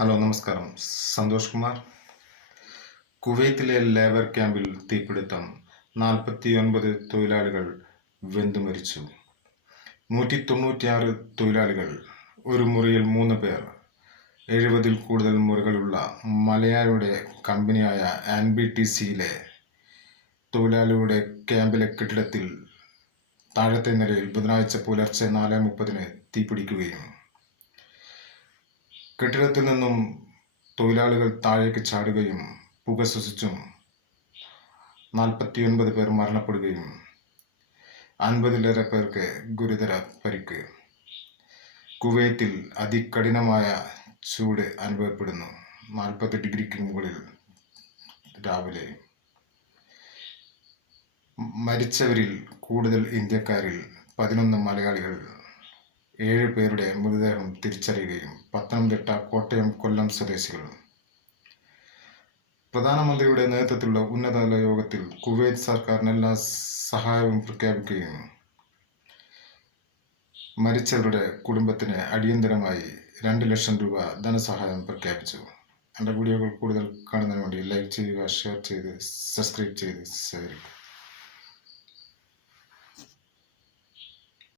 Hello നമസ്കാരം. Santhosh Kumar. കുവൈത്തിലെ labour ക്യാമ്പിൽ തീപിടുത്തം, 49 തൊഴിലാളികൾ വെന്തുമരിച്ചു. 196 തൊഴിലാളികൾ. ഒരു മുറിയിൽ 3 പേർ. 70-ൽ കൂടുതൽ മുറികളുള്ള മലയാളിയുടെ കമ്പനിയായ NBTCയിലെ തൊഴിലാളിയുടെ ക്യാമ്പിലെ കെട്ടിടത്തിൽ താഴത്തെ നിലയിൽ ബുധനാഴ്ച പുലർച്ചെ 4:30-ന് തീപിടിക്കുകയും കെട്ടിടത്തിൽ നിന്നും തൊഴിലാളികൾ താഴേക്ക് ചാടുകയും പുക ശ്വസിച്ചും 49 പേർ മരണപ്പെടുകയും 50-ലേറെ പേർക്ക് ഗുരുതര പരിക്ക്. കുവൈത്തിൽ അതികഠിനമായ ചൂട് അനുഭവപ്പെടുന്നു. 40 ഡിഗ്രിക്ക് മുകളിൽ. രാവിലെ മരിച്ചവരിൽ കൂടുതൽ ഇന്ത്യക്കാരിൽ 11 മലയാളികൾ. 7 പേരുടെ മൃതദേഹം തിരിച്ചറിയുകയും പത്തനംതിട്ട, കോട്ടയം, കൊല്ലം സ്വദേശികൾ. പ്രധാനമന്ത്രിയുടെ നേതൃത്വത്തിലുള്ള ഉന്നതതല യോഗത്തിൽ കുവൈത്ത് സർക്കാരിന് എല്ലാ സഹായവും പ്രഖ്യാപിക്കുകയും മരിച്ചവരുടെ കുടുംബത്തിന് അടിയന്തരമായി 2 ലക്ഷം രൂപ ധനസഹായം പ്രഖ്യാപിച്ചു. എൻ്റെ വീഡിയോകൾ കൂടുതൽ കാണുന്നതിന് വേണ്ടി ലൈക്ക് ചെയ്യുക, ഷെയർ ചെയ്ത് സബ്സ്ക്രൈബ് ചെയ്ത് സേവിക്കുക.